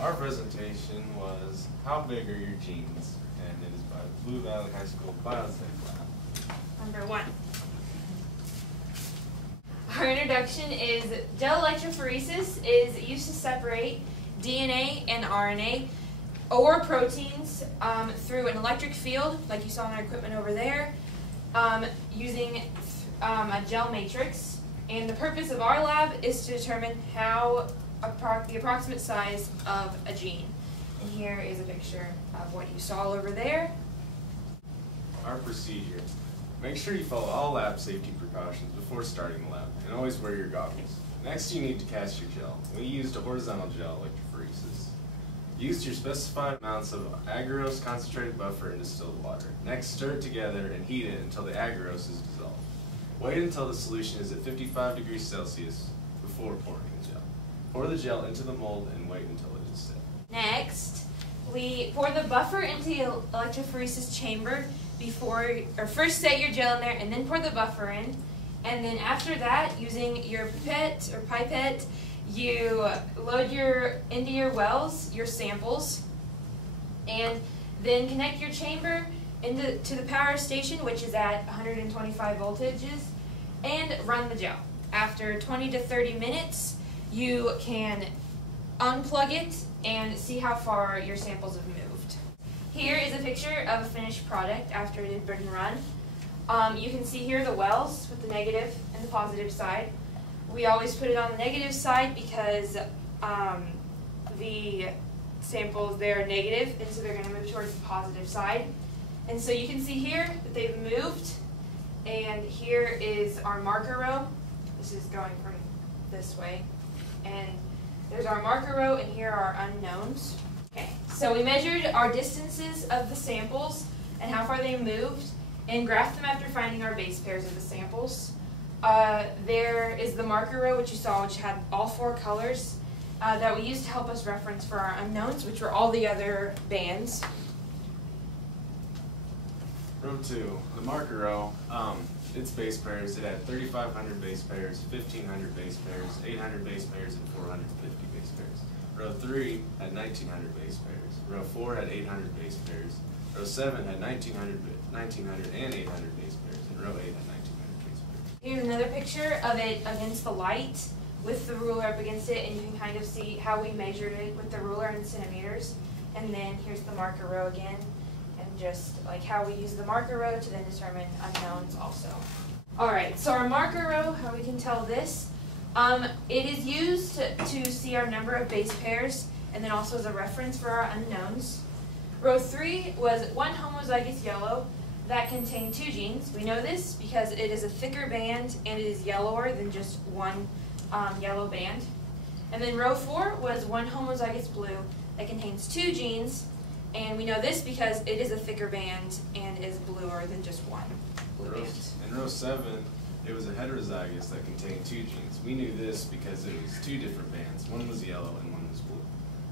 Our presentation was How Big Are Your Genes? And it is by Blue Valley High School Biotech Lab. Number 1. Our introduction is gel electrophoresis is used to separate DNA and RNA or proteins through an electric field, like you saw in our equipment over there, using a gel matrix. And the purpose of our lab is to determine how the approximate size of a gene. And here is a picture of what you saw over there. Our procedure. Make sure you follow all lab safety precautions before starting the lab, and always wear your goggles. Next, you need to cast your gel. We used a horizontal gel electrophoresis. Use your specified amounts of agarose concentrated buffer and distilled water. Next, stir it together and heat it until the agarose is dissolved. Wait until the solution is at 55 degrees Celsius before pouring the gel. Pour the gel into the mold and wait until it is set. Next, we pour the buffer into the electrophoresis chamber first set your gel in there and then pour the buffer in. And then after that, using your pipette, you load into your wells, your samples, and then connect your chamber to the power station, which is at 125 voltages, and run the gel. After 20 to 30 minutes, you can unplug it and see how far your samples have moved. Here is a picture of a finished product after it had been run. You can see here the wells with the negative and the positive side. We always put it on the negative side because the samples there are negative, and so they're going to move towards the positive side. And so you can see here that they've moved, and here is our marker row. This is going from this way. And there's our marker row, and here are our unknowns. Okay, so we measured our distances of the samples and how far they moved, and graphed them after finding our base pairs of the samples. There is the marker row, which you saw, which had all 4 colors that we used to help us reference for our unknowns, which were all the other bands. Row 2, the marker row, its base pairs, it had 3,500 base pairs, 1,500 base pairs, 800 base pairs, and 450 base pairs. Row 3 had 1,900 base pairs. Row 4 had 800 base pairs. Row 7 had 1,900 and 800 base pairs, and row 8 had 1,900 base pairs. Here's another picture of it against the light with the ruler up against it, and you can kind of see how we measured it with the ruler in centimeters. And then here's the marker row again, and just like how we use the marker row to then determine unknowns also. Alright, so our marker row, how we can tell this, it is used to see our number of base pairs, and then also as a reference for our unknowns. Row 3 was one homozygous yellow that contained 2 genes. We know this because it is a thicker band and it is yellower than just one yellow band. And then row 4 was one homozygous blue that contains 2 genes, and we know this because it is a thicker band and is bluer than just one blue band. In row 7, it was a heterozygous that contained 2 genes. We knew this because it was 2 different bands. One was yellow and one was blue.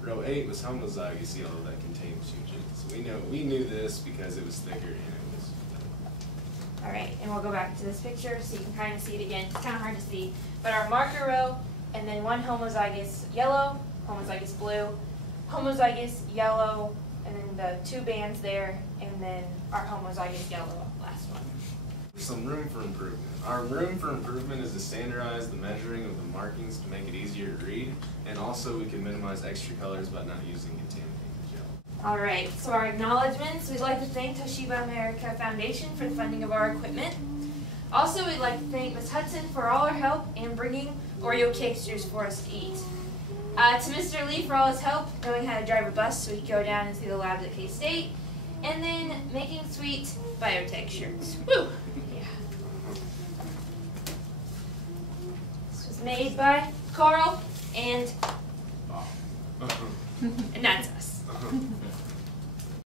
Row 8 was homozygous yellow that contained 2 genes. We knew this because it was thicker and it was thinner. Alright, and we'll go back to this picture so you can kind of see it again. It's kind of hard to see. But our marker row, and then one homozygous yellow, homozygous blue, homozygous yellow, and then the 2 bands there, and then our homozygous yellow last one. Some room for improvement. Our room for improvement is to standardize the measuring of the markings to make it easier to read, and also we can minimize extra colors by not using contaminated gel. Alright, so our acknowledgements, we'd like to thank Toshiba America Foundation for the funding of our equipment. Also, we'd like to thank Ms. Hutson for all her help in bringing Oreo cakesters for us to eat. To Mr. Lee for all his help, knowing how to drive a bus so we could go down and see the labs at K-State, and then making sweet biotech shirts. Woo! Yeah. This was made by Carl and Bob. and that's us.